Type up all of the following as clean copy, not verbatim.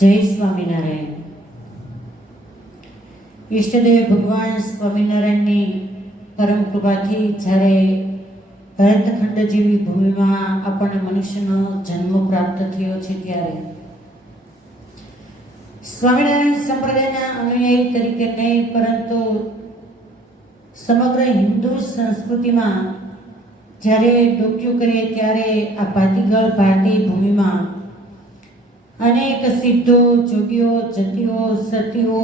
જય સ્વામિનારાયણ. ઈષ્ટદેવ ભગવાન સ્વામિનારાયણની પરમ કૃપાથી જ્યારે ભરતખંડ જેવી ભૂમિમાં આપણને મનુષ્યનો જન્મ પ્રાપ્ત થયો છે ત્યારે સ્વામિનારાયણ સંપ્રદાયના અનુયાયી તરીકે નહીં, પરંતુ સમગ્ર હિન્દુ સંસ્કૃતિમાં જ્યારે ડોક્યું કરીએ ત્યારે આ ભાતીગળ ભારતીય ભૂમિમાં અનેક સિદ્ધો, જોગીઓ, જતીઓ, સતીઓ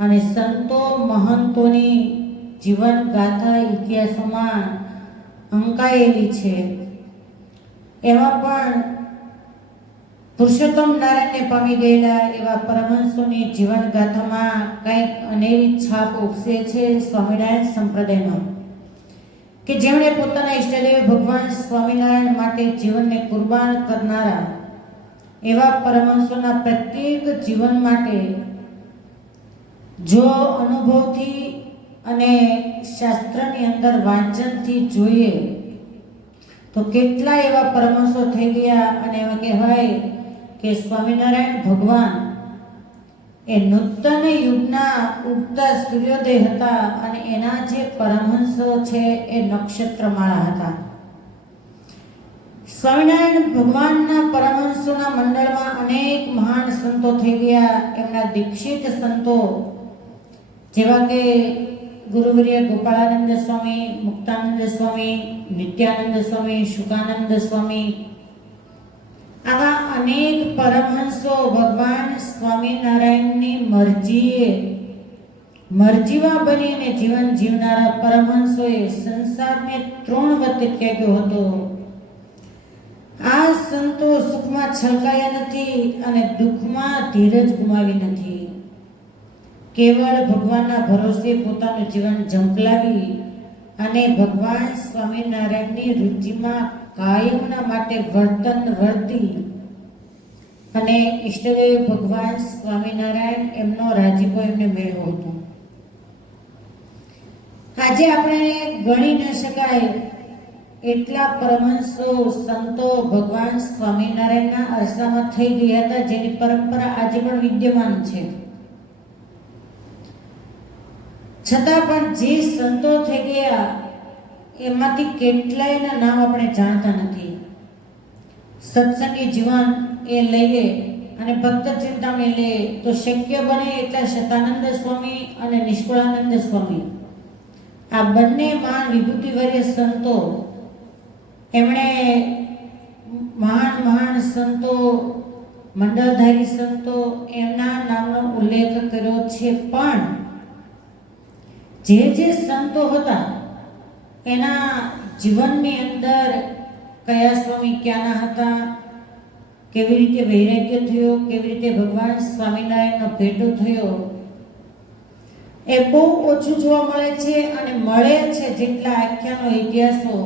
અને સંતો મહંતોની જીવન ગાથા ઇતિહાસોમાં અંકાયેલી છે. એમાં પણ પુરુષોત્તમ નારાયણને પામી ગયેલા એવા પરમહંસોની જીવન ગાથામાં કંઈક અનેરી છાપ ઉપસે છે સ્વામિનારાયણ સંપ્રદાયમાં, કે જેમણે પોતાના ઈષ્ટદેવ ભગવાન સ્વામિનારાયણ માટે જીવનને કુરબાન કરનારા એવા પરમહંસોના પ્રત્યેક જીવન માટે જો અનુભવથી અને શાસ્ત્રની અંદર વાંચનથી જોઈએ તો કેટલા એવા પરમહંસો થઈ ગયા. અને એમાં કહેવાય કે સ્વામિનારાયણ ભગવાન એ નૂતન યુગના ઉગતા સૂર્યોદય હતા અને એના જે પરમહંસો છે એ નક્ષત્રમાળા હતા. સ્વામિનારાયણ ભગવાનના પરમહંસોના મંડળમાં અનેક મહાન સંતો થઈ ગયા. એમના દીક્ષિત સંતો જેવા કે ગુરુવર્ય ગોપાળાનંદ સ્વામી, મુક્તાનંદ સ્વામી, નિત્યાનંદ સ્વામી, શુકાનંદ સ્વામી, આવા અનેક પરમહંસો ભગવાન સ્વામિનારાયણની મરજીવા બનીને જીવન જીવનારા પરમહંસોએ સંસારને તૃણવત ત્યાગ્યો હતો. આ સંતો સુખમાં છલકાયા નથી અને દુઃખમાં ધીરજ ગુમાવી નથી. કેવળ ભગવાનના ભરોસે પોતાનું જીવન ઝંપલાવી અને ભગવાન સ્વામિનારાયણની રુચિમાં કાયમના માટે વર્તન વર્તી અને ઈષ્ટદેવ ભગવાન સ્વામિનારાયણ એમનો રાજીપો એમને મેળવ્યો હતો. આજે આપણે ગણી ન શકાય એટલા પરમહંસો, સંતો ભગવાન સ્વામિનારાયણના અરસામાં થઈ ગયા હતા, જેની પરંપરા આજે પણ વિદ્યમાન છે. છતાં પણ જે સંતો થઈ ગયા એમાંથી કેટલાયના નામ આપણે જાણતા નથી. સત્સંગી જીવન એ લઈએ અને ભક્ત ચિંતામણી લઈએ તો શક્ય બને એટલા શતાનંદ સ્વામી અને નિષ્કુળાનંદ સ્વામી, આ બંને મહાન વિભૂતિવર્ય સંતો, એમણે મહાન સંતો, મંડળધારી સંતો, એમના નામનો ઉલ્લેખ કર્યો છે. પણ જે સંતો હતા એના જીવનની અંદર કયા સ્વામી ક્યાંના હતા, કેવી રીતે વૈરાગ્ય થયો, કેવી રીતે ભગવાન સ્વામિનારાયણનો ભેટો થયો, એ બહુ ઓછું જોવા મળે છે. અને મળે છે જેટલા આખ્યાનો, ઇતિહાસો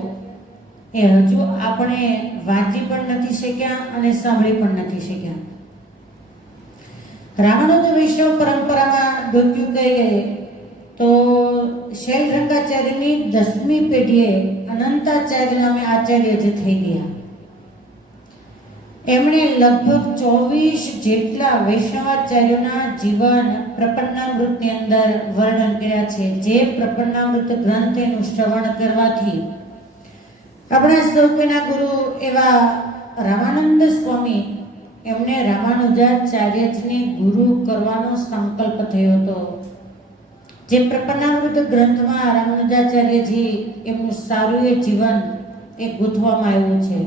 એ હજુ આપણે વાંચી પણ નથી શક્યા અને સાંભળી પણ નથી શક્યા. રામાનુજ વૈષ્ણવ પરંપરામાં ડોક્યું કહીએ તો શૈલરંગાચાર્યની 10મી પેઢીએ અનંતાચાર્ય નામે આચાર્ય જે થઈ ગયા, એમણે લગભગ 24 જેટલા વૈષ્ણવાચાર્યોના જીવન પ્રપન્નામૃતની અંદર વર્ણન કર્યા છે. જે પ્રપન્નામૃત ગ્રંથ એનું શ્રવણ કરવાથી આપણા સૌના ગુરુ એવા રામાનંદ સ્વામી, એમને રામાનુજાચાર્યને ગુરુ કરવાનો સંકલ્પ થયો હતો. જે પ્રપન્નામૃત ગ્રંથમાં રામાનુજાચાર્યજી એમનું સારું એ જીવન એ ગૂંથવામાં આવ્યું છે.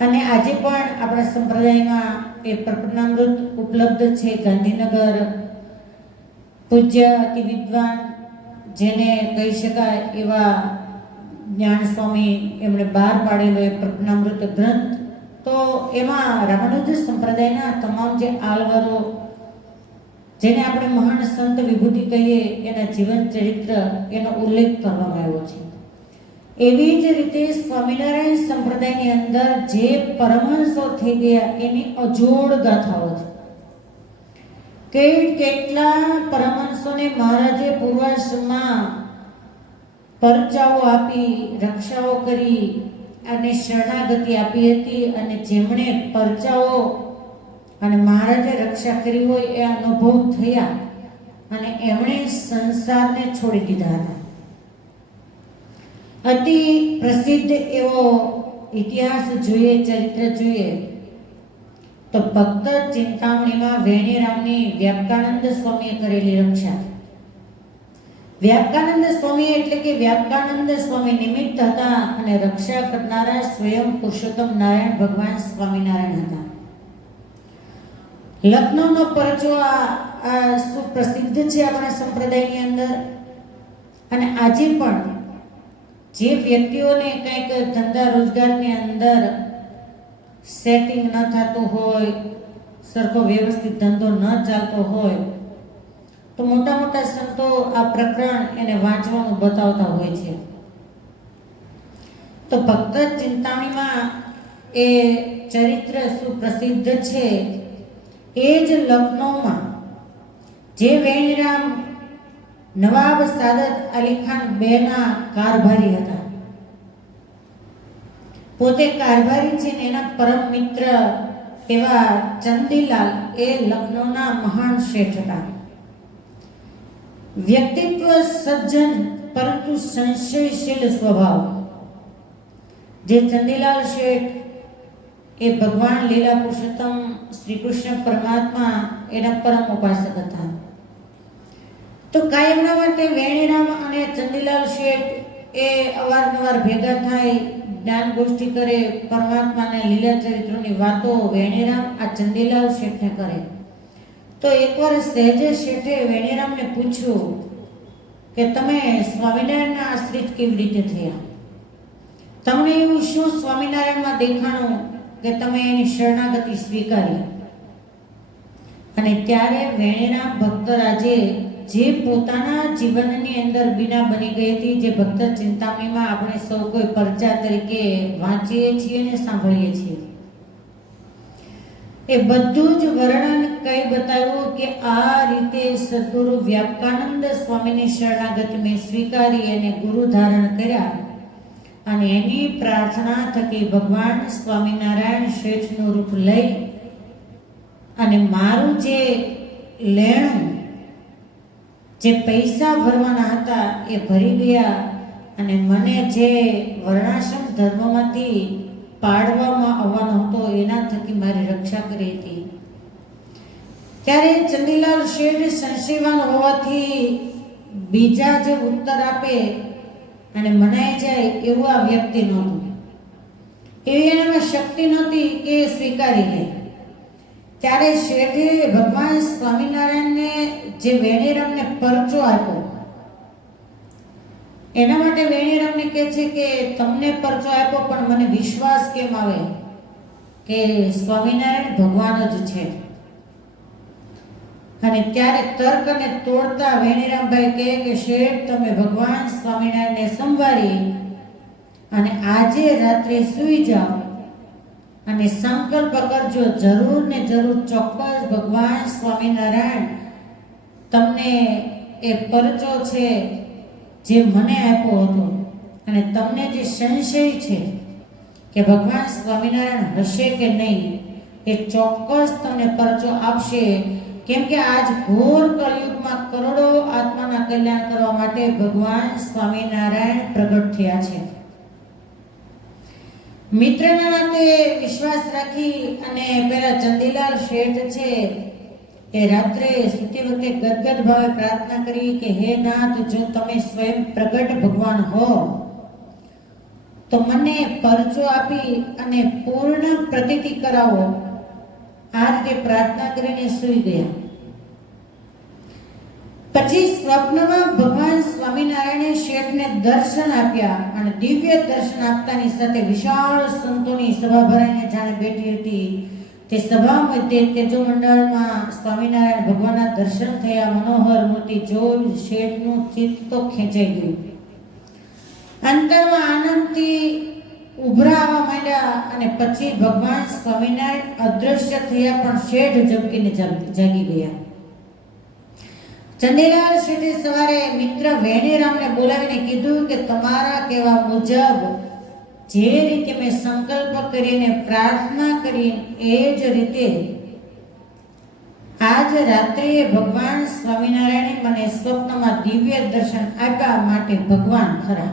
અને આજે પણ આપણા સંપ્રદાયમાં એ પ્રપન્નામૃત ઉપલબ્ધ છે. ગાંધીનગર પૂજ્ય અતિ વિદ્વાન જેને કહી શકાય એવા જ્ઞાન સ્વામી એમણે બહાર પાડેલો એ પ્રપન્નામૃત ગ્રંથ, તો એમાં રામાનુજ સંપ્રદાયના તમામ જે આલવરો, જેને આપણે મહાન સંત વિભૂતિ કહીએ, એના જીવન ચરિત્ર એનો ઉલ્લેખ કરવામાં આવ્યો છે. એવી જ રીતે સ્વામિનારાયણ સંપ્રદાયની અંદર જે પરમહંસો થઈ ગયા એની અજોડ ગાથાઓ છે. કેટલા પરમહંસોને મહારાજે પૂર્વાશ્રમમાં પરચાઓ આપી, રક્ષાઓ કરી અને શરણાગતિ આપી હતી. અને જેમણે પરચાઓ અને મહારાજે રક્ષા કરી હોય એ અનુભવ થયા અને એમણે સંસારને છોડી દીધા હતા. અતિ પ્રસિદ્ધ એવો ઇતિહાસ જોઈએ, ચરિત્ર જોઈએ તો ભક્ત ચિંતામણીમાં વેણીરામની વ્યાપકાનંદ સ્વામીએ કરેલી રક્ષા. વ્યાપકાનંદ સ્વામી એટલે કે વ્યાપકાનંદ સ્વામી નિમિત્ત હતા અને રક્ષા કરનારા સ્વયં પુરુષોત્તમ નારાયણ ભગવાન સ્વામિનારાયણ હતા. લખનૌનો પરચો આ સુપ્રસિદ્ધ છે આપણા સંપ્રદાયની અંદર. અને આજે પણ જે વ્યક્તિઓને કંઈક ધંધા રોજગારની અંદર સેટિંગ ન થતું હોય, સરખો વ્યવસ્થિત ધંધો ન ચાલતો હોય, તો મોટા મોટા સંતો આ પ્રકરણ એને વાંચવાનું બતાવતા હોય છે. તો ભક્ત ચિંતામણીમાં એ ચરિત્ર સુપ્રસિદ્ધ છે. એ જ લખનૌમાં જે વેણીરામ નવાબ સાદત અલી ખાન બેના કારભારી હતા. પોતે કારભારી છે ને એના પરમ મિત્ર એવા ચંદીલાલ એ લખનૌના મહાન શેઠ હતા. વ્યક્તિત્વ સજ્જન પરંતુ સંશયશીલ સ્વભાવ. જે ચંદીલાલ શેઠ એ ભગવાન લીલા પુરુષોત્તમ શ્રી કૃષ્ણ પરમાત્મા એના પરમ ઉપાસક હતા. તો કાયમના માટે વેણીરામ અને ચંદીલાલ શેઠ એ અવારનવાર ભેગા થાય, જ્ઞાન ગોષ્ઠી કરે, પરમાત્માના લીલા ચરિત્રોની વાતો વેણીરામ આ ચંદીલાલ શેઠને કરે. તો એકવાર સહેજે શેઠે વેણીરામને પૂછ્યું કે તમે સ્વામિનારાયણના આશ્રિત કેવી રીતે થયા? તમને એવું શું સ્વામિનારાયણમાં દેખાણું કે તમે એની શરણાગતિ સ્વીકારી? અને ત્યારે વેણીરામ ભક્તરાજે જે પોતાના જીવનની અંદર બીના બની ગઈ હતી, જે ભક્ત ચિંતામણીમાં આપણે સૌ કોઈ પરચા તરીકે વાંચીએ છીએ અને સાંભળીએ છીએ, એ બધું જ વર્ણન કઈ બતાવ્યું કે આ રીતે સદગુરુ વ્યાપકાનંદ સ્વામીની શરણાગતિ મેં સ્વીકારી અને ગુરુ ધારણ કર્યા અને એની પ્રાર્થના થકી ભગવાન સ્વામિનારાયણ શેઠનું રૂપ લઈ અને મારું જે લેણું, જે પૈસા ભરવાના હતા એ ભરી ગયા અને મને જે વર્ણાશ્રમ ધર્મમાંથી પાડવામાં આવવાનો હતો એના થકી મારી રક્ષા કરી હતી. ત્યારે ચંદીલાલ શેઠ સંશયવાન હોવાથી બીજા જે ઉત્તર આપે અને મનાઈ જાય એવું આ વ્યક્તિ નહોતું. એવી એનામાં શક્તિ નહોતી કે સ્વીકારી લે. ત્યારે શેઠે ભગવાન સ્વામિનારાયણને જે વેણીરામને પરચો આપ્યો, એના માટે વેણીરામને કહે છે કે તમને પરચો આપ્યો પણ મને વિશ્વાસ કેમ આવે કે સ્વામિનારાયણ ભગવાન જ છે? અને ત્યારે તર્ક અને તોડતા વેણીરામભાઈ કહે કે શેઠ તમે ભગવાન સ્વામિનારાયણને સંભાળી અને આજે રાત્રે સૂઈ જાઓ અને સંકલ્પ કરજો, જરૂર ને જરૂર ચોક્કસ ભગવાન સ્વામિનારાયણ તમને એ પરચો છે જે મને આપ્યો હતો અને તમને જે સંશય છે કે ભગવાન સ્વામિનારાયણ હશે કે નહીં, એ ચોક્કસ તમને પરચો આપશે. કેમ કે આજ ઘોર કળિયુગમાં કરોડો આત્માના કલ્યાણ કરવા માટે ભગવાન સ્વામિનારાયણ પ્રગટ થયા છે. મિત્રના નાતે વિશ્વાસ રાખી અને પેલા ચંદીલાલ શેઠ છે એ રાત્રે સૂતી વખતે ગદગદ ભાવે પ્રાર્થના કરી કે હે નાથ, જો તમે સ્વયં પ્રગટ ભગવાન હો તો મને પરચો આપી અને પૂર્ણ પ્રતીતિ કરાવો. આ રીતે પ્રાર્થના કરીને સૂઈ ગયા. પછી સ્વપ્નમાં ભગવાન સ્વામિનારાયણે શેઠને દર્શન આપ્યા અને દિવ્ય દર્શન આપતાની સાથે વિશાળ સંતોની સભા ભરાઈને જાણે બેઠી હતી તે સભા મધ્યે તેજો મંડળમાં સ્વામિનારાયણ ભગવાનના દર્શન થયા. મનોહર મૂર્તિ જોઈ શેઠનું ચિત્ત તો ખેંચાઈ ગયું. અંતરમાં આનંદથી ઉભરા આવવા માંડ્યા અને પછી ભગવાન સ્વામિનારાયણ અદ્રશ્ય થયા પણ શેઠ ઝબકીને જાગી ગયા. ચંદીલાલ શેઠે સવારે મિત્ર વેણીરામને બોલાવીને કીધું કે તમારા કહેવા મુજબ જે રીતે મેં સંકલ્પ કરીને પ્રાર્થના કરી એ જ રીતે આજ રાત્રિએ ભગવાન સ્વામિનારાયણે મને સ્વપ્નમાં દિવ્ય દર્શન આપ્યા માટે ભગવાન ખરા.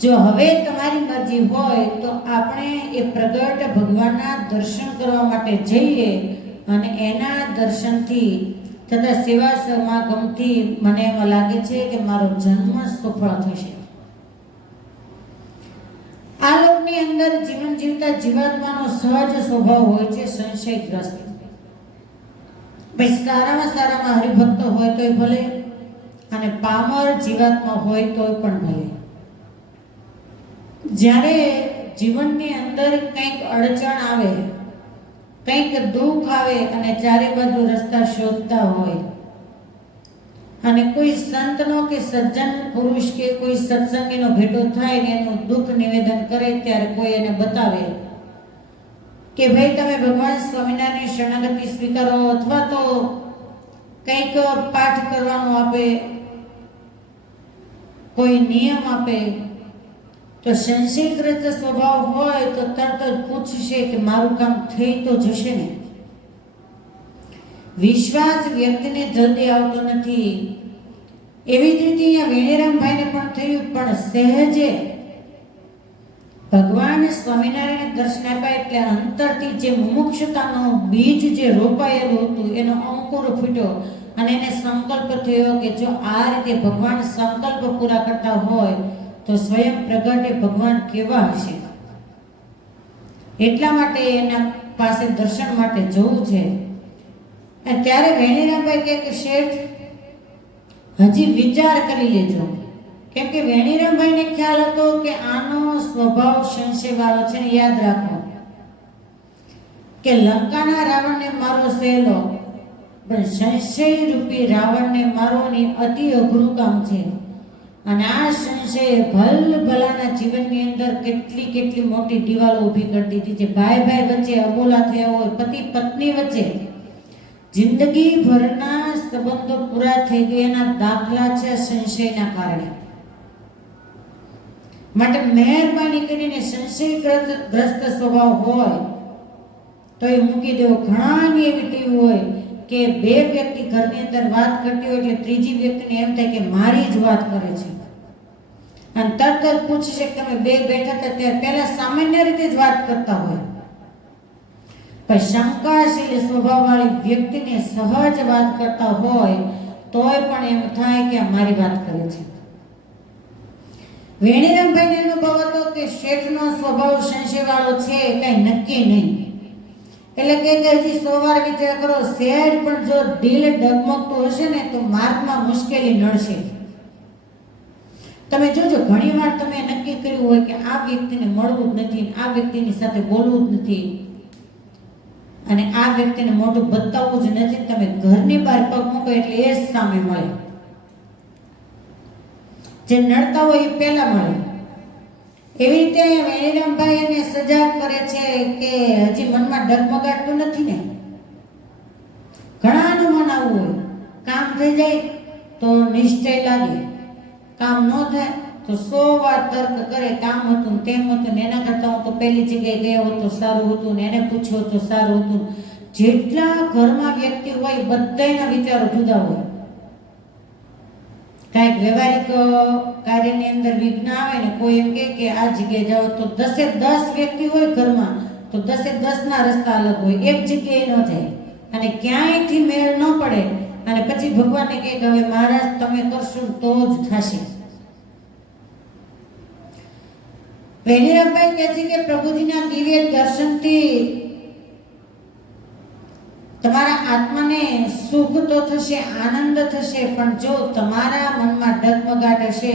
જો હવે તમારી મરજી હોય તો આપણે એ પ્રગટ ભગવાનના દર્શન કરવા માટે જઈએ અને એના દર્શનથી તથા સેવા સમાગમથી મને એમાં લાગે છે કે મારો જન્મ સફળ થશે. આ લોકની અંદર જીવન જીવતા જીવાત્માનો સહજ સ્વભાવ હોય છે સંશયગ્રસ્ત. ભાઈ સારામાં હરિભક્ત હોય તોય ભલે અને પામર જીવાત્મા હોય તોય પણ ભલે. જ્યારે જીવનની અંદર કંઈક અડચણ આવે, કંઈક દુઃખ આવે અને ચારે બાજુ રસ્તા શોધતા હોય અને કોઈ સંતનો કે સજ્જન પુરુષ કે કોઈ સત્સંગીનો ભેટો થાય ને એનું દુઃખ નિવેદન કરે ત્યારે કોઈ એને બતાવે કે ભાઈ તમે ભગવાન સ્વામિનારાયણની શરણાગતિ સ્વીકારો અથવા તો કંઈક પાઠ કરવાનું આપે, કોઈ નિયમ આપે, તો સંશયગ્રસ્ત સ્વભાવ હોય તો તરત જ પૂછશે કે મારું કામ થઈ તો જશે ને. વિશ્વાસ વ્યક્તિને જલ્દી આવતો નથી. એવી જ રીતે અહીંયા વેણેરામભાઈને પણ થયું, પણ સહેજે ભગવાન સ્વામિનારાયણ દર્શન આપ્યા એટલે અંતરથી જે મુમુક્ષતાનો બીજ જે રોપાયેલું હતું એનો અંકુર ફૂટ્યો અને એને સંકલ્પ થયો કે જો આ રીતે ભગવાન સંકલ્પ પૂરા કરતા હોય તો સ્વયં પ્રગટે ભગવાન કેવા હશે. એટલા માટે એના પાસે દર્શન માટે જવું છે. અને ત્યારે વેણીરામભાઈ કહે કે શેઠ હજી વિચાર કરી લેજો, કેમ કે વેણીરામભાઈને ખ્યાલ હતો કે આનો સ્વભાવ સંશયવાળો છે. યાદ રાખો કે લંકાના રાવણને મારો સહેલો, પણ સંશય રૂપી રાવણને મારવાની અતિ અઘરું કામ છે. અને આ સંશય ભલાના જીવનની અંદર કેટલી મોટી દિવાલો ઊભી કરી દીધી છે. ભાઈ વચ્ચે અબોલા થયા હોય, પતિ પત્ની વચ્ચે જિંદગી ભરના સંબંધો પૂરા થઈ ગયાના દાખલા છે સંશયના કારણે. માટે મહેરબાની કરીને સંશયગ્રસ્ત સ્વભાવ હોય તો એ મૂકી દેવો. ઘણાની એવી ટેવ હોય કે બે વ્યક્તિ ઘરની અંદર વાત કરતી હોય એટલે ત્રીજી વ્યક્તિને એમ થાય કે મારી જ વાત કરે છે અને તરત જ પૂછશે કે તમે બે બેઠા હતા ત્યારે પહેલા સામાન્ય રીતે જ વાત કરતા હોય, પણ શંકાશીલ સ્વભાવવાળી વ્યક્તિને સહજ વાત કરતા હોય તોય પણ એમ થાય કે આ મારી વાત કરે છે. વેણીરામભાઈને અનુભવ હતો કે શેઠનો સ્વભાવ સંશયવાળો છે, કઈ નક્કી નહીં. એટલે કે હજી 100 વાર વિચાર કરો, શેઠ પણ જો દિલ ડગમગતું હશે ને તો માર્ગમાં મુશ્કેલી નડશે. તમે જોજો ઘણી વાર તમે નક્કી કર્યું હોય કે આ વ્યક્તિને મળવું જ નથી, આ વ્યક્તિની સાથે બોલવું જ નથી અને આ વ્યક્તિને મોઢું બતાવવું જ નથી, તમે ઘરની બહાર પગ મૂકો એટલે એ જ સામે મળે. જે નડતા હોય એ પહેલા મળે. એવી રીતે વેણીરામભાઈ એને સજાગ કરે છે કે હજી મનમાં ડગમગાટતું નથી ને. ઘણાનું મન આવું હોય, કામ થઈ જાય તો નિશ્ચય લાગે, કામ ન થાય તો 100 વાર તર્ક કરે, કામ હતું ને તેમ હતું ને એના કરતા હું તો પહેલી જગ્યાએ ગયો હોત તો સારું હતું ને એને પૂછ્યું તો સારું હતું. જેટલા ઘરમાં વ્યક્તિ હોય બધાના વિચારો જુદા હોય. કાંઈક વ્યવહારિક કાર્યની અંદર વિઘ્ન આવે ને કોઈ એમ કે આ જગ્યાએ જાઓ તો 10 વ્યક્તિ હોય ઘરમાં તો 10 ના રસ્તા અલગ હોય, એક જગ્યાએ ન જાય અને ક્યાંયથી મેળ ન પડે અને પછી ભગવાનને કહે કે હવે મહારાજ તમે કરશો તો જ થશે. વેણીરામભાઈ કહે છે કે પ્રભુજીના દિવ્ય દર્શનથી તમારા આત્માને સુખ તો થશે, આનંદ થશે, પણ જો તમારા મનમાં ડગમગાટ હશે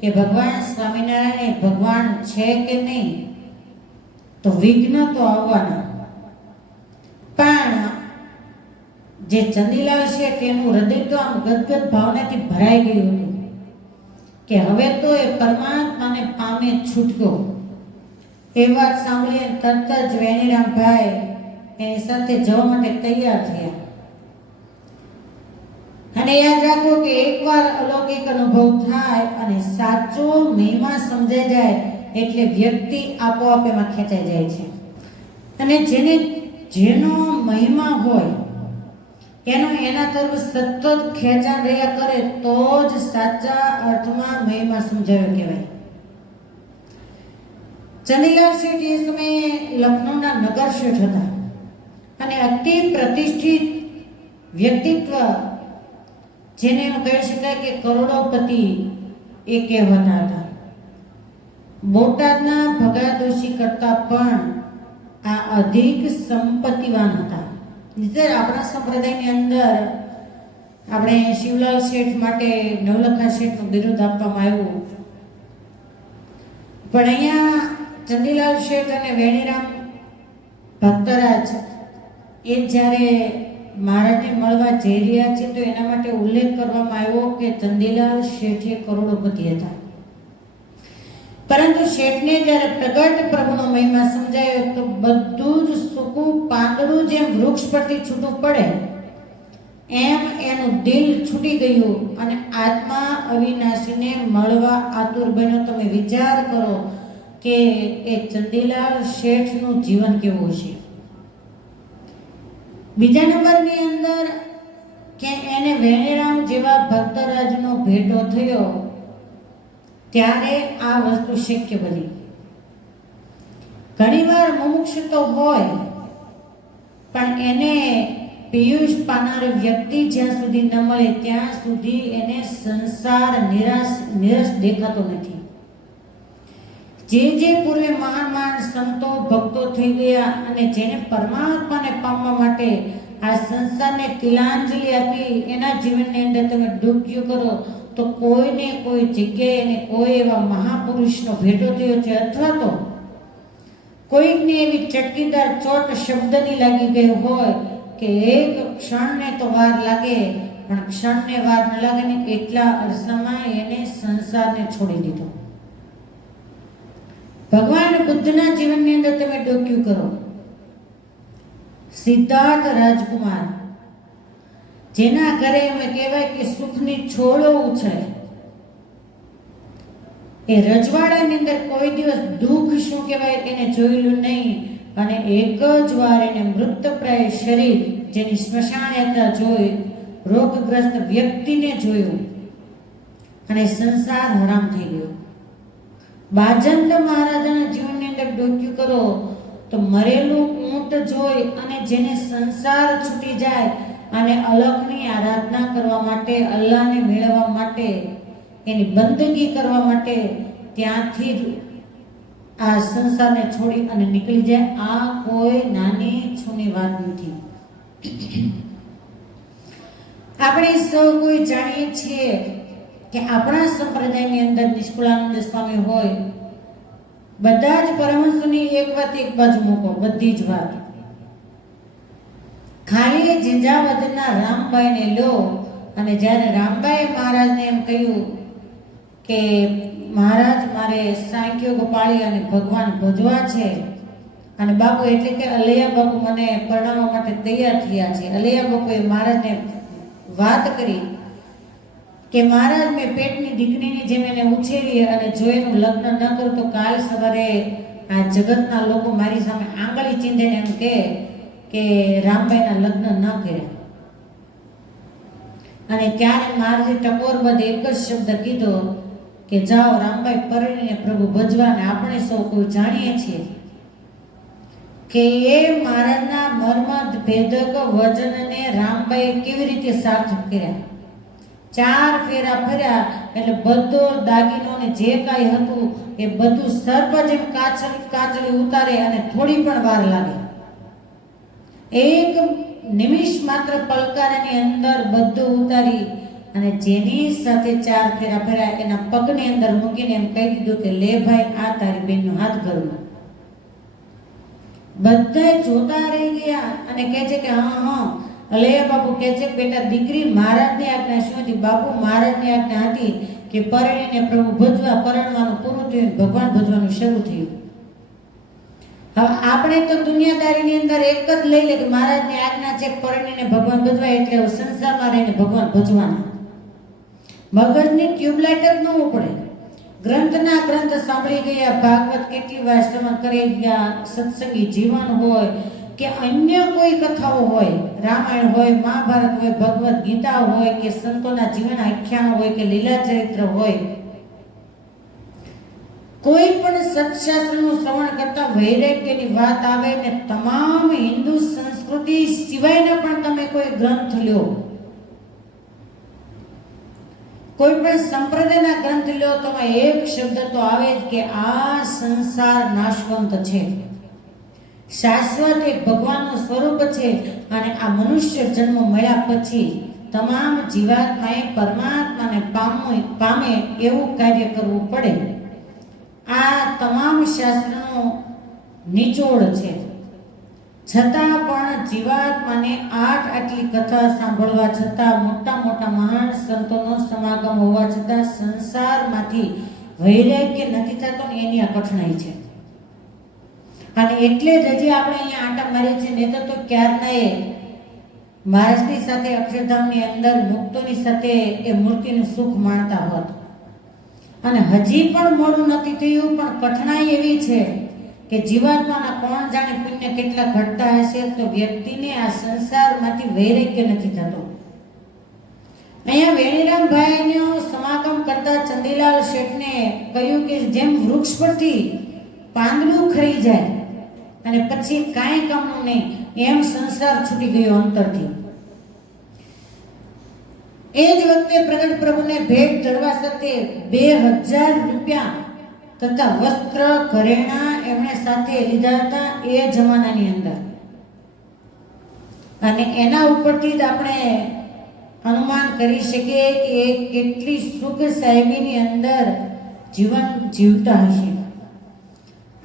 કે ભગવાન સ્વામિનારાયણ ભગવાન છે કે નહીં તો વિઘ્ન તો આવવાના. પણ જે ચંદીલાલ છે તેનું હૃદય તો આમ ગદગદ ભાવનાથી ભરાઈ ગયું હતું કે હવે તો એ પરમાત્માને પામે છૂટકો. એ વાત સાંભળીને તરત જ વેણીરામભાઈ એની સાથે જવા માટે તૈયાર થયા. અને યાદ રાખો કે એકવાર અલૌકિક અનુભવ થાય અને સાચો મહિમા સમજાઈ જાય એટલે વ્યક્તિ આપોઆપ એમાં ખેંચાઈ જાય છે. અને જેને જેનો મહિમા હોય એનો એના તરફ સતત ખેંચાણ રહ્યા કરે તો જ સાચા અર્થમાં મહિમા સમજાયો કહેવાય. ચંદીલાલ શેઠ એ સમયે લખનૌના નગર શેઠ હતા અને અતિ પ્રતિષ્ઠિત વ્યક્તિત્વ, જેને એમ કહી શકાય કે કરોડોપતિ એ કહેવાતા હતા. બોટાદના ભગાદોશી કરતા પણ આ અધિક સંપત્તિવાન હતા. આપણા સંપ્રદાયની અંદર આપણે શિવલાલ શેઠ માટે નવલખા શેઠનું બિરુદ આપવામાં આવ્યું, પણ અહીંયા ચંદીલાલ શેઠ અને વેણીરામ ભક્તરાજ એ જ્યારે મહારાજને મળવા જઈ રહ્યા છે તો એના માટે ઉલ્લેખ કરવામાં આવ્યો કે ચંદીલાલ શેઠ એ કરોડોપતિ હતા. પરંતુ શેઠને જ્યારે પ્રગટ પ્રભુનો મહિમા સમજાયો તો બધું જ સૂકું પાંદડું જેમ વૃક્ષ પરથી છૂટું પડે એમ એનું દિલ છૂટી ગયું અને આત્મા અવિનાશીને મળવા આતુર બન્યો. તમે વિચાર કરો કે એ ચંદીલાલ શેઠનું જીવન કેવું છે. બીજા નંબરની અંદર કે એને વેણીરામ જેવા ભક્તરાજનો ભેટો થયો ત્યારે આ વસ્તુ શક્ય બની. ઘણીવાર મુમુક્ષ તો હોય પણ એને પિયુષ પાનાર વ્યક્તિ જ્યાં સુધી ન મળે ત્યાં સુધી એને સંસાર નિરસ દેખાતો નથી. જે પૂર્વે મહાન સંતો ભક્તો થઈ ગયા અને જેને પરમાત્માને પામવા માટે આ સંસારને તિલાંજલિ આપી એના જીવનની અંદર તમે ડૂબક્યું કરો તો કોઈને કોઈ જગ્યાએ એને કોઈ એવા મહાપુરુષનો ભેટો થયો છે, અથવા તો કોઈકને એવી ચટકીદાર ચોટ શબ્દની લાગી ગઈ હોય કે એક ક્ષણને તો વાર લાગે પણ ક્ષણને વાર ન લાગે ને એટલા અરસામાં એને સંસારને છોડી દીધો. ભગવાન બુદ્ધના જીવનની અંદર તમે ડોક્યુ કરો. સિદ્ધાર્થ રાજકુમાર, જેના ઘરે એમ કહેવાય કે સુખની છોડો ઉછળે, એ રજવાડાની અંદર કોઈ દિવસ દુઃખ શું કહેવાય એને જોયેલું નહીં અને એક જ વાર એને મૃતપ્રાય શરીર જેની સ્મશાન યાત્રા જોઈ, રોગગ્રસ્ત વ્યક્તિને જોયું અને સંસાર હરામ થઈ ગયો. બાજંદ મહારાજાના જીવનની અંદર ડોક્યુ કરો તો મરેલું ઊંટ જોઈ અને જેને સંસાર છૂટી જાય અને અલગની આરાધના કરવા માટે, અલ્લાહને મેળવવા માટે, એની બંદગી કરવા માટે ત્યાંથી જ આ સંસારને છોડી અને નીકળી જાય. આ કોઈ નાની છૂની વાત નથી. આપણે સૌ કોઈ જાણીએ છીએ કે આપણા સંપ્રદાયની અંદર નિષ્કુળાનંદ સ્વામી હોય, બધા જ પરમહંસોની એક વાત એક બાજુ મૂકો, બધી જ વાત ખાલી ઝીંઝાવદના રામબાઈને લો અને જ્યારે રામબાઈએ મહારાજને એમ કહ્યું કે મહારાજ મારે સાંખ્યોગ પાળી અને ભગવાન ભજવા છે અને બાપુ એટલે કે અલૈયા બાપુ મને પરણાવવા માટે તૈયાર થયા છે. અલૈયા બાપુએ મહારાજને વાત કરી કે મહારાજ મેં પેટની દીકરીની જેમ એને ઉછેરી અને જો એનું લગ્ન ન કરું તો કાલ સવારે આ જગતના લોકો મારી સામે આંગળી ચીંધીને એમ કહે કે રામબાઈના લગ્ન ન કર્યા. અને ત્યારે મહારાજે ટકોરબદ્ધ એક જ શબ્દ કીધો કે જાઓ રામબાઈ પરણીને પ્રભુ ભજવા. ને આપણે સૌ કોઈ જાણીએ છીએ કે એ મહારાજના મર્મદ ભેદક વચનને રામબાઈએ કેવી રીતે સાર્થક કર્યા. 4 ફેરા ફર્યા એટલે બધો દાગીનો ને જે કાંઈ હતું એ બધું સર્પ જેમ કાચળી ઉતારે અને થોડી પણ વાર લાગે. એક નિમિષ માત્ર પલકારાની અંદર બધું ઉતારી અને જેની સાથે 4 ફેરા ફર્યા એના પગની અંદર મૂકીને એમ કહી દીધું કે લે ભાઈ આ તારી બેનનો હાથ ઘરમાં. બધા જોતા રહી ગયા અને કહે છે કે હા અલૈયા બાપુ કહે છે બેટા દીકરી મહારાજની આજ્ઞા શું હતી? બાપુ મહારાજની આજ્ઞા હતી કે પરણીને પ્રભુ ભજવા. પરણવાનું પૂરું થયું, ભગવાન ભજવાનું શરૂ થયું. હવે આપણે તો દુનિયાદારીની અંદર એક જ લઈ લે કે મહારાજની આજ્ઞા છે પરણીને ભગવાન ભજવા એટલે સંસારમાં રહીને ભગવાન ભજવાના. મગજની ટ્યુબલાઇટ જ ન ઉપડે. ગ્રંથના ગ્રંથ સાંભળી ગયા, ભાગવત કેટલી વાર શ્રવણ કરી ગયા, સત્સંગી જીવન હોય, કે અન્ય કોઈ કથાઓ હોય, રામાયણ હોય, મહાભારત હોય, ભગવદ્ ગીતા હોય કે સંતોના જીવન આખ્યાનો હોય કે લીલા ચરિત્ર હોય, કોઈ પણ સત્શાસ્ત્રનું શ્રવણ કરતા વૈરાગ્યની વાત આવે ને તમામ હિન્દુ સંસ્કૃતિ સિવાયના પણ તમે કોઈ ગ્રંથ લ્યો, કોઈ પણ સંપ્રદાયના ગ્રંથ લ્યો, તો એક શબ્દ તો આવે જ કે આ સંસાર નાશવંત છે, શાશ્વત એક ભગવાનનું સ્વરૂપ છે અને આ મનુષ્ય જન્મ મળ્યા પછી તમામ જીવાત્માએ પરમાત્માને પામે એવું કાર્ય કરવું પડે. આ તમામ શાસ્ત્રનો નિચોડ છે. છતાં પણ જીવાત્માને આટલી કથા સાંભળવા છતાં, મોટા મોટા મહાન સંતોનો સમાગમ હોવા છતાં સંસારમાંથી વૈરાગ્ય નથી થતો ને એની આ કઠણાઈ છે. અને એટલે જ હજી આપણે અહીંયા આંટા મારીએ છીએ, નહીં તો ક્યારનાએ મહારાજની સાથે અક્ષરધામની અંદર મુક્તોની સાથે એ મૂર્તિનું સુખ માણતા હોત. અને હજી પણ મોડું નથી થયું, પણ કઠણાઈ એવી છે કે જીવાત્માના કોણ જાણે પુણ્ય કેટલા ઘટતા હશે તો વ્યક્તિને આ સંસારમાંથી વૈરાગ્ય નથી થતો. અહીંયા વેણીરામભાઈનો સમાગમ કરતા ચંદીલાલ શેઠને કહ્યું કે જેમ વૃક્ષ પરથી પાંદડું ખરી જાય અને પછી કાંઈ કામનું નહીં, એમ સંસાર છૂટી ગયો અંતરથી. એ જ વખતે પ્રગટ પ્રભુને ભેટ ધરવા સાથે 2000 રૂપિયા તથા વસ્ત્ર ઘરેણા એમણે સાથે લીધા હતા એ જમાનાની અંદર. અને એના ઉપરથી જ આપણે અનુમાન કરી શકીએ કે એ કેટલી સુખ સાહેબીની અંદર જીવન જીવતા હશે.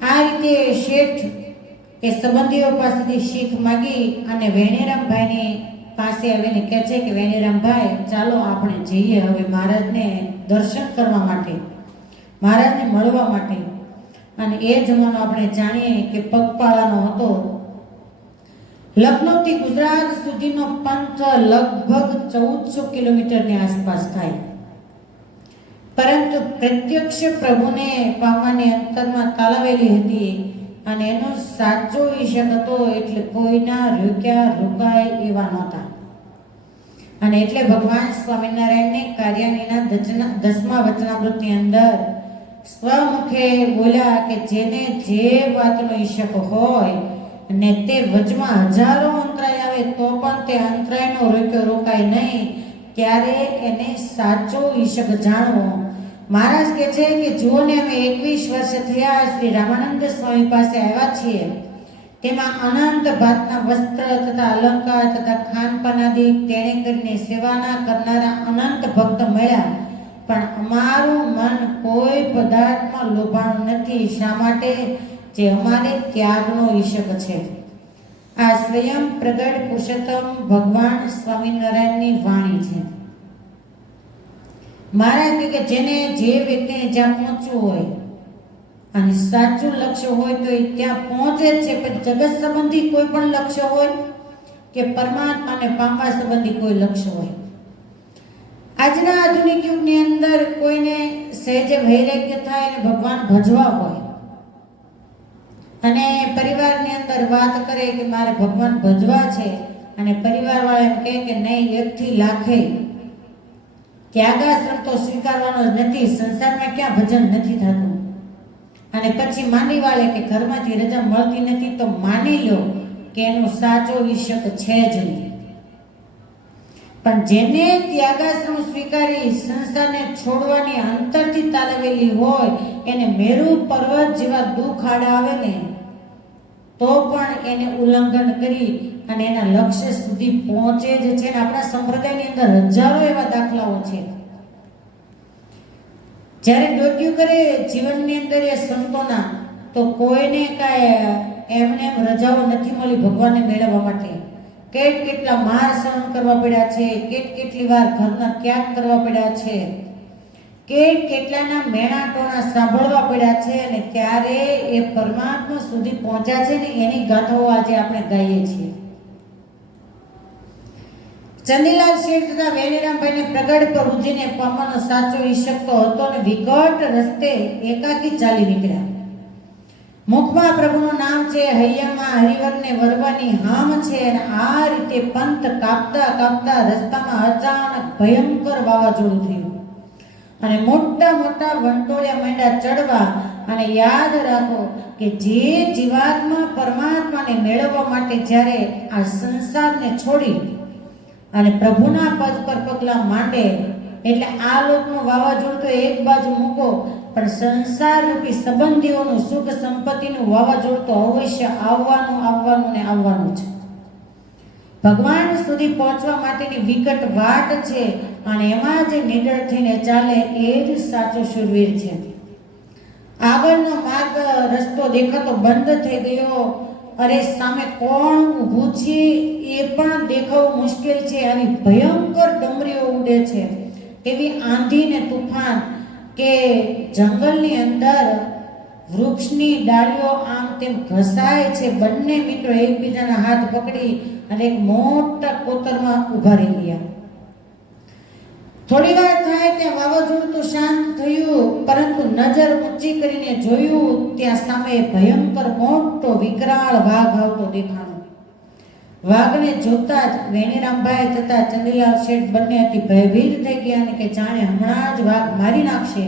આ રીતે શેઠ એ સંબંધીઓ પાસેથી શીખ માગી અને વેણીરામભાઈની પાસે આવીને કહે છે કે વેણીરામભાઈ ચાલો આપણે જઈએ હવે મહારાજને દર્શન કરવા માટે, મહારાજને મળવા માટે. અને એ જમાનો આપણે જાણીએ કે પગપાળાનો હતો. લખનૌથી ગુજરાત સુધીનો પંથ લગભગ 1400 કિલોમીટરની આસપાસ થાય. પરંતુ પ્રત્યક્ષ પ્રભુને પામવાની અંતરમાં તાલાવેલી હતી અને એનો સાચો ઈશક હતો એટલે કોઈના રોકાય એવા નહોતા. અને એટલે ભગવાન સ્વામિનારાયણને કાર્યાણીના 10મા વચનામૃતની અંદર સ્વમુખે બોલ્યા કે જેને જે વાતનો ઈશક હોય ને તે વચમાં હજારો અંતરાય આવે તો પણ તે અંતરાયનો રોકાય નહીં, ત્યારે એને સાચો ઈશક જાણવો. મહારાજ કહે છે કે જુઓ ને અમે 21 વર્ષ થયા શ્રી રામાનંદ સ્વામી પાસે આવ્યા છીએ. તેમાં અનંત ભાતના વસ્ત્ર તથા અલંકાર તથા ખાનપાનાદી તેણે કરીને સેવાના કરનારા અનંત ભક્ત મળ્યા, પણ અમારું મન કોઈ પદાર્થમાં લોભાણું નથી. શા માટે? જે અમારે ત્યાગનો ઈશક છે. આ સ્વયં પ્રગટ પુરુષોત્તમ ભગવાન સ્વામિનારાયણની વાણી છે. મહારાજ કે જેને જે વ્યક્તિને જ્યાં પહોંચવું હોય અને સાચું લક્ષ્ય હોય તો એ ત્યાં પહોંચે જ છે. પણ જગત સંબંધી કોઈ પણ લક્ષ્ય હોય કે પરમાત્માને પામવા સંબંધી કોઈ લક્ષ્ય હોય, આજના આધુનિક યુગની અંદર કોઈને સહેજે વૈરાગ્ય થાય અને ભગવાન ભજવા હોય અને પરિવારની અંદર વાત કરે કે મારે ભગવાન ભજવા છે અને પરિવારવાળા એમ કહે કે નહીં 1 થી લાખે ત્યાગાશ્રમ તો સ્વીકારવાનો જ નથી, સંસારમાં ક્યાં ભજન નથી થતું. અને પછી માની વાળે કે ઘરમાંથી રજા મળતી નથી તો માની લો કે એનો સાચો ઈશક છે જ નહીં. પણ જેને ત્યાગાશ્રમ સ્વીકારી સંસારને છોડવાની અંતરથી તાલવેલી હોય એને મેરુ પર્વત જેવા દુઃખ આડા આવે ને તો પણ એને ઉલ્લંઘન કરી અને એના લક્ષ્ય સુધી પહોંચે જ છે. આપણા સંપ્રદાયની અંદર હજારો એવા દાખલાઓ છે. જ્યારે ડોક્યું કરે જીવનની અંદર એ સંતોના તો કોઈને કાંઈ એમને એમ રજાઓ નથી મળી ભગવાનને મેળવવા માટે. કેટલા માર સહન કરવા પડ્યા છે, કેટલી વાર ઘરના ત્યાગ કરવા પડ્યા છે, કેટલાના મેણા ટોણા સાંભળવા પડ્યા છે અને ત્યારે એ પરમાત્મા સુધી પહોંચ્યા છે ને એની ગાથાઓ આજે આપણે ગાઈએ છીએ. ચંદીલાલ શેઠ તથા વેણીરામભાઈને પ્રગટ પ્રભુજીને પામવાનો સાચો ઈશક તો હતો ને વિકટ રસ્તે એકાકી ચાલી નીકળ્યા. મુખમાં પ્રભુનું નામ છે, હૈયામાં હરિવરને વરવાની હામ છે. અને આ રીતે પંથ કાપતા કાપતા રસ્તામાં અચાનક ભયંકર વાવાઝોડું થયું અને મોટા મોટા વંટોળિયા માંડ્યા ચડવા. અને યાદ રાખો કે જે જીવાત્મા પરમાત્માને મેળવવા માટે જ્યારે આ સંસારને છોડી અને પ્રભુના પદ પર પગલાં માંડે, એટલે આ લોકનું વાવાઝોડું તો એક બાજુ મૂકો, પણ સંસાર રૂપી સંબંધીઓનું સુખ સંપત્તિનું વાવાઝોડું તો અવશ્ય આવવાનું ને આવવાનું છે. ભગવાન સુધી પહોંચવા માટેની વિકટ વાટ છે, અને એમાં જે નિડર થઈને ચાલે એ જ સાચો શૂરવીર છે. આગળનો માર્ગ રસ્તો દેખાતો બંધ થઈ ગયો. અરે સામે કોણ ઊભું છે એ પણ દેખાવું મુશ્કેલ છે. આવી ભયંકર ડમરીઓ ઉડે છે, એવી આંધી ને તુફાન કે જંગલની અંદર વૃક્ષની ડાળીઓ આમ તેમ ઘસાય છે. બંને મિત્રો એકબીજાના હાથ પકડી અને એક મોટા કોતરમાં ઊભા રહી ગયા. થોડી વાર થાય ત્યાં વાવાઝોડું તો શાંત થયું, પરંતુ નજર ઊંચી કરીને જોયું ત્યાં સામે ભયંકર મોટો વિકરાળ વાઘ આવતો દેખાણો. વાઘને જોતા જ વેણીરામભાઈ તથા ચંદીલાલ શેઠ બંને અતિ ભયભીત થઈ ગયા અને કે જાણે હમણાં જ વાઘ મારી નાખશે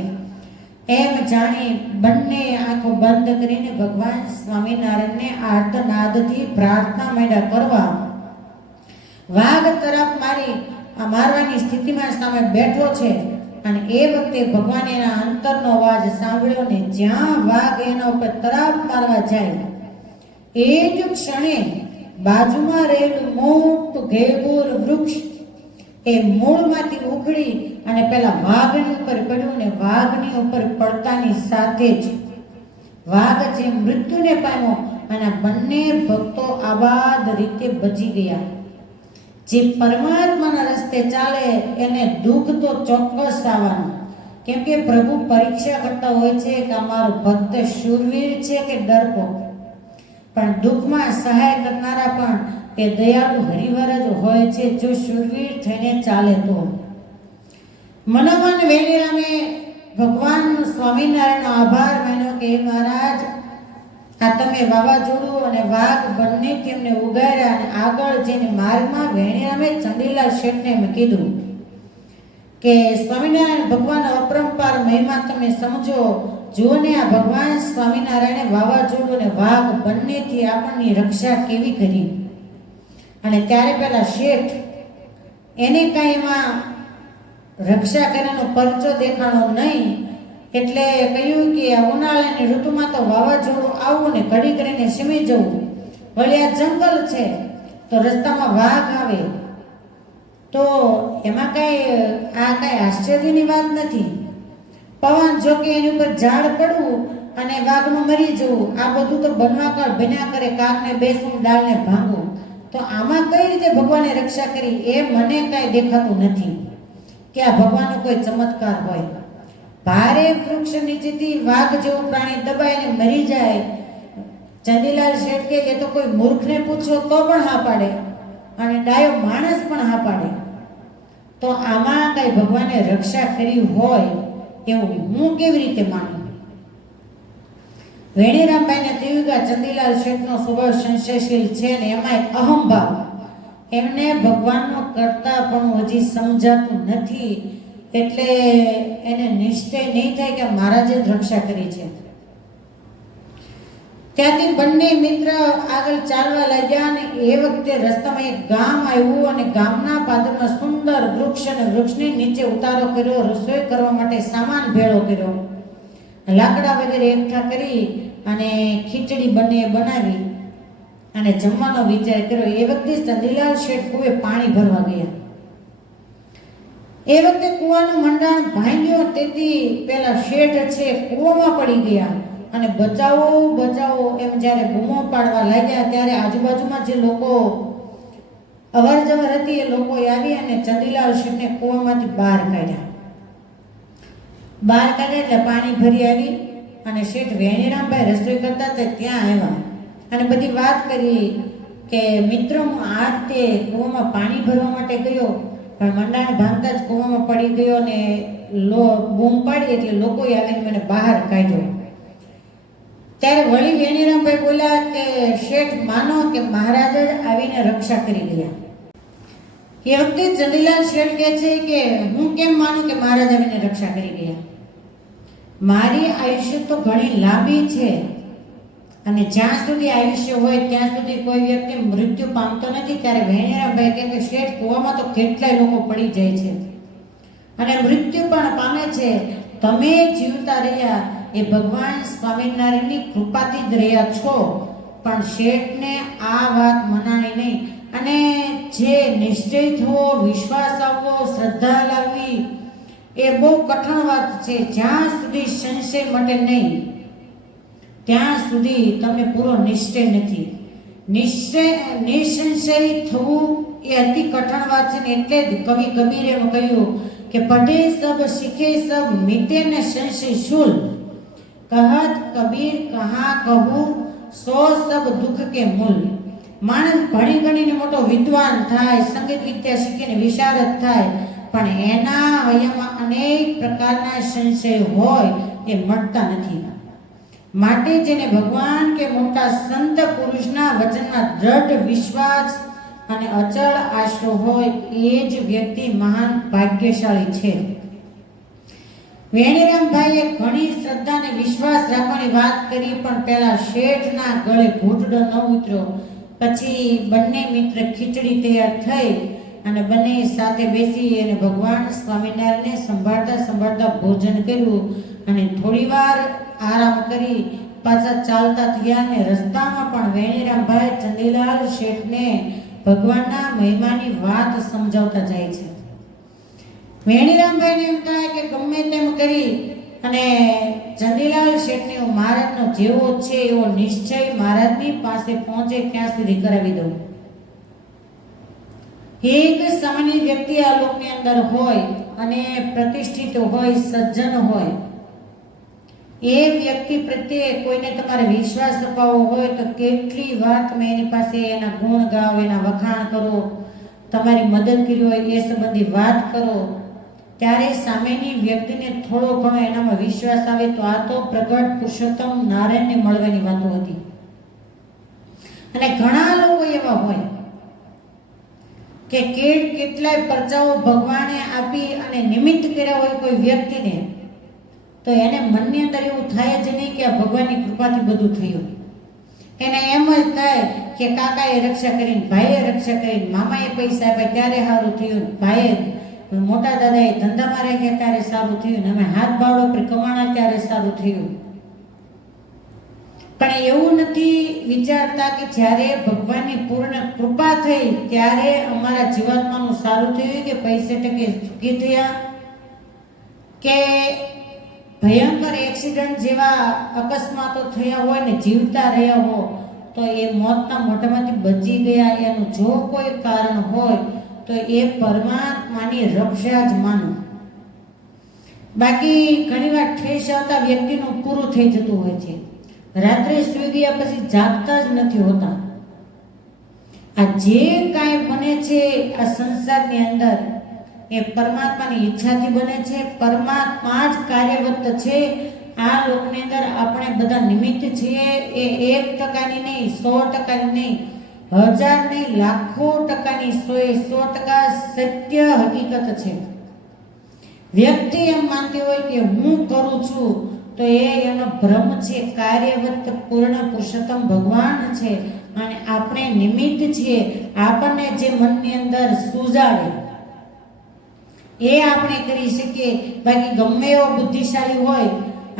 એમ જાણી બંને આંખો બંધ કરીને ભગવાન સ્વામિનારાયણને આર્તનાદથી પ્રાર્થના માંડ્યા કરવા. વાઘ તરફ મારવાની સ્થિતિમાં સામે બેઠો છે, અને એ વખતે ભગવાન એના અંતરનો અવાજ સાંભળ્યો ને જ્યાં વાઘ એના ઉપર તરફ મારવા જાય એ જ ક્ષણે બાજુમાં રહેલું મોટું ઘેઘોર વૃક્ષ એ મૂળમાંથી ઉખડી અને પેલા વાઘની ઉપર પડ્યું ને વાઘની ઉપર પડતાની સાથે જ વાઘ જે મૃત્યુને પામ્યો અને બંને ભક્તો આબાદ રીતે બચી ગયા. જે પરમાત્માના રસ્તે ચાલે એને દુઃખ તો ચોક્કસ આવવાનું, કેમ કે પ્રભુ પરીક્ષા કરતા હોય છે કે અમારો ભક્ત શૂરવીર છે કે ડરપોક. પણ દુઃખમાં સહાય કરનારા પણ એ દયાળુ હરિવર જ હોય છે, જો શૂરવીર થઈને ચાલે તો. મનોમન વેણીરામે ભગવાન સ્વામિનારાયણનો આભાર માન્યો કે મહારાજ, આ તમે વાવાઝોડું અને વાઘ બંને તેમને ઉગાર્યા. અને આગળ જઈને માર્ગમાં વેણીરામે ચંદીલાલ શેઠને એમ કીધું કે સ્વામિનારાયણ ભગવાન અપરંપાર મહિમા તમે સમજો. જુઓ ને આ ભગવાન સ્વામિનારાયણે વાવાઝોડું અને વાઘ બંનેથી આપણની રક્ષા કેવી કરી. અને ત્યારે પેલા શેઠ એને કાંઈ એમાં રક્ષા કર્યાનો પરચો દેખાણો નહીં, એટલે કહ્યું કે આ ઉનાળાની ઋતુમાં તો વાવાઝોડું આવવું ને ઘડી કરીને શમી જવું, વળી આ જંગલ છે તો રસ્તામાં વાઘ આવે તો એમાં કાંઈ આશ્ચર્યની વાત નથી. પવન જોકે એની ઉપર ઝાડ પડવું અને વાઘનું મરી જવું, આ બધું તો બન્યા કરે. કાકને બેસવું, ડાળને ભાંગવું, તો આમાં કઈ રીતે ભગવાને રક્ષા કરી એ મને કાંઈ દેખાતું નથી કે આ ભગવાનનો કોઈ ચમત્કાર હોય. ભારે વૃક્ષ નીચેથી વાઘ જેવું પ્રાણી દબાઈને મરી જાય. ચંદીલાલ શેઠ કે એ તો કોઈ મૂર્ખને પૂછો તો પણ હા પાડે, અને ડાયો માણસ પણ હા પાડે. તો આમાં કઈ ભગવાને રક્ષા કરી હોય એવું હું કેવી રીતે માનું? વેણીરામભાઈને થયું કે ચંદીલાલ શેઠનો સ્વભાવ સંશયશીલ છે ને એમાં અહંભાવ, એમને ભગવાનનો કરતા પણ હજી સમજાતું નથી. એટલે એને નિશ્ચય નહીં થાય કે મહારાજે જ રક્ષા કરી છે. ત્યાંથી બંને મિત્ર આગળ ચાલવા લાગ્યા અને એ વખતે રસ્તામાં એક ગામ આવ્યું અને ગામના પાદરમાં સુંદર વૃક્ષ અને વૃક્ષની નીચે ઉતારો કર્યો. રસોઈ કરવા માટે સામાન ભેળો કર્યો, લાકડા વગેરે એકઠા કરી અને ખીચડી બંને બનાવી અને જમવાનો વિચાર કર્યો. એ વખતે ચંદીલાલ શેઠ કુએ પાણી ભરવા ગયા. એ વખતે કૂવાનું મંડાણ ભાંગ્યો, તેથી પેલા શેઠ છે કૂવામાં પડી ગયા અને બચાવો બચાવો એમ જ્યારે બૂમો પાડવા લાગ્યા ત્યારે આજુબાજુમાં જે લોકો અવર જવર હતી એ લોકો આવી અને ચંદીલાલ શેઠને કૂવામાંથી બહાર કાઢ્યા. એટલે પાણી ભરી આવી અને શેઠ વેણીરામભાઈ રસોઈ કરતા હતા ત્યાં આવ્યા અને બધી વાત કરી કે મિત્રો હું આ રીતે કૂવામાં પાણી ભરવા માટે ગયો, પણ મંડાણ ભાંગતા જ કૂવામાં પડી ગયો ને બૂમ પાડી એટલે લોકોએ આવીને મને બહાર કાઢ્યો. ત્યારે વળી વેણીરામભાઈ બોલ્યા કે શેઠ માનો કે મહારાજ જ આવીને રક્ષા કરી ગયા. એ વખતે ચંદીલાલ શેઠ કહે છે કે હું કેમ માનું કે મહારાજ આવીને રક્ષા કરી ગયા? મારી આયુષ્ય તો ઘણી લાંબી છે અને જ્યાં સુધી આયુષ્ય હોય ત્યાં સુધી કોઈ વ્યક્તિ મૃત્યુ પામતો નથી. ત્યારે વેણીરામભાઈ કહે કે શેઠ કૂવામાં તો કેટલાય લોકો પડી જાય છે અને મૃત્યુ પણ પામે છે. તમે જીવતા રહ્યા એ ભગવાન સ્વામિનારાયણની કૃપાથી જ રહ્યા છો. પણ શેઠને આ વાત મનાણી નહીં અને જે નિશ્ચય થવો, વિશ્વાસ આવવો, શ્રદ્ધા લાવવી એ બહુ કઠણ વાત છે. જ્યાં સુધી સંશય મટે નહીં ત્યાં સુધી તમને પૂરો નિશ્ચય નથી. નિસંશય થવું એ અતિ કઠણ વાત છે ને એટલે જ કવિ કબીરે કહ્યું કે પઢે સબ શીખે સબ મિટે ને સંશય શૂલ. કહત કબીર કહા કહું સો સબ દુઃખ કે મૂલ. માણસ ભણી ગણીને મોટો વિદ્વાન થાય, સંગીત વિદ્યા શીખીને વિશારદ થાય, પણ એના હૈયામાં અનેક પ્રકારના સંશય હોય એ મળતા નથી. માટે જેને ભગવાન કે મોટા સંત પુરુષના વચનમાં દ્રઢ વિશ્વાસ અને અચળ આશરો હોય એ જ વ્યક્તિ મહાન ભાગ્યશાળી છે. વેણીરામભાઈએ ઘણી શ્રદ્ધા અને વિશ્વાસ રાખવાની વાત કરી, પણ પહેલા શેઠના ગળે ઘૂંટડો ન ઉતર્યો. પછી બંને મિત્ર ખીચડી તૈયાર થઈ અને બંને સાથે બેસી અને ભગવાન સ્વામિનારાયણને સંભાળતા સંભાળતા ભોજન કર્યું અને થોડી વાર આરામ કરી પાછા ચાલતા થયા. અને રસ્તામાં પણ વેણીરામભાઈ ચંદીલાલ શેઠને ભગવાનના મહિમાની વાત સમજાવતા જાય છે. વેણીરામભાઈને એમ થાય કે ગમે તેમ કરી અને ચંદીલાલ શેઠને હું મહારાજનો જેવો છે એવો નિશ્ચય મહારાજની પાસે પહોંચે ત્યાં સુધી કરાવી દઉં. એક સામાન્ય વ્યક્તિ આ લોકની અંદર હોય અને પ્રતિષ્ઠિત હોય, સજ્જન હોય, એ વ્યક્તિ પ્રત્યે કોઈને તમારે વિશ્વાસ અપાવવો હોય તો કેટલી વાર તમે એની પાસે એના ગુણ ગાઓ, એના વખાણ કરો, તમારી મદદ કરી હોય એ સંબંધી વાત કરો, ત્યારે સામેની વ્યક્તિને થોડો ઘણો એનામાં વિશ્વાસ આવે તો આ તો પ્રગટ પુરુષોત્તમ નારાયણને મળવાની વાતો હતી. અને ઘણા લોકો એવા હોય કે કેટલાય પરચાઓ ભગવાને આપી અને નિમિત્ત કર્યા હોય કોઈ વ્યક્તિને, તો એને મનની અંદર એવું થાય જ નહીં કે આ ભગવાનની કૃપાથી બધું થયું. એને એમ જ થાય કે કાકાએ રક્ષા કરીને, ભાઈએ રક્ષા કરીને, મામાએ પૈસા આપ્યા ત્યારે સારું થયું, ભાઈએ મોટા દાદાએ ધંધામાં રાખ્યા ત્યારે સારું થયું, અમે હાથ બાવડો પર કમાણા ત્યારે સારું થયું. પણ એવું નથી વિચારતા કે જ્યારે ભગવાનની પૂર્ણ કૃપા થઈ ત્યારે અમારા જીવાત્માનું સારું થયું કે પૈસે ટકે સુખી થયા કે ભયંકર એક્સિડન્ટ જેવા અકસ્માતો થયા હોય ને જીવતા રહ્યા હો તો એ મોતના મોઢામાંથી બચી ગયા, એનું જો કોઈ કારણ હોય તો એ પરમાત્માની રક્ષા જ માનો. બાકી ઘણીવાર ઠેસ આવતા વ્યક્તિનું પૂરું થઈ જતું હોય છે. રાત્રે સૂઈ ગયા પછી જાગતા જ નથી હોતા. આ જે કાંઈ બને છે આ સંસારની અંદર એ પરમાત્માની ઈચ્છાથી બને છે. પરમાત્મા જ કાર્યવત છે. આ લોકની અંદર આપણે બધા નિમિત્ત છીએ. એ 1% નહીં, 100% નહીં, 1000 નહીં, લાખો ટકાની 100% સત્ય હકીકત છે. વ્યક્તિ એમ માનતી હોય કે હું કરું છું તો એ એનો ભ્રમ છે. કાર્યવત પૂર્ણ પુરુષોત્તમ ભગવાન છે અને આપણે નિમિત્ત છીએ. આપણને જે મનની અંદર સુજાડે એ આપણે કરી શકીએ. બાકી ગમે એવો બુદ્ધિશાળી હોય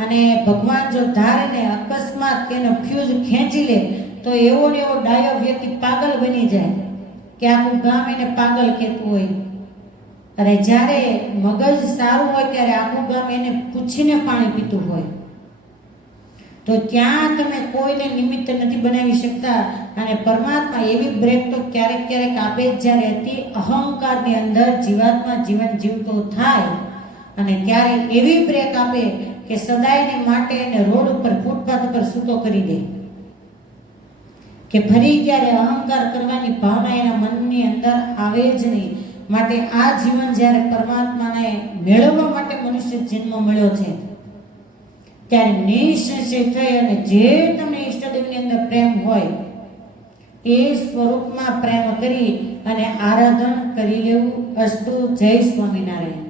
અને ભગવાન જો ધારે ને અકસ્માત તેનો ફ્યુઝ ખેંચી લે તો એવો ને એવો ડાયો વ્યક્તિ પાગલ બની જાય કે આખું ગામ એને પાગલ કહેતું હોય. અને જ્યારે મગજ સારું હોય ત્યારે આખું ગામ એને પૂછીને પાણી પીતું હોય. તો ત્યાં તમે કોઈને નિમિત્ત નથી બનાવી શકતા. અને પરમાત્મા એવી બ્રેક તો ક્યારેક ક્યારેક આપે જ્યારે અતિ અહંકારની અંદર જીવાત્મા જીવન જીવતો થાય અને ત્યારે એવી બ્રેક આપે કે સદાયને માટે એને રોડ ઉપર ફૂટપાથ ઉપર સૂતો કરી દે કે ફરી ક્યારે અહંકાર કરવાની ભાવના એના મનની અંદર આવે જ નહીં. માટે આ જીવન જ્યારે પરમાત્માને મેળવવા માટે મનુષ્ય જન્મ મળ્યો છે ત્યારે નિઃસંશય થઈ અને જે તમને ઈષ્ટદેવની અંદર પ્રેમ હોય એ સ્વરૂપમાં પ્રેમ કરી અને આરાધન કરી લેવું. અસ્તુ. જય સ્વામિનારાયણ.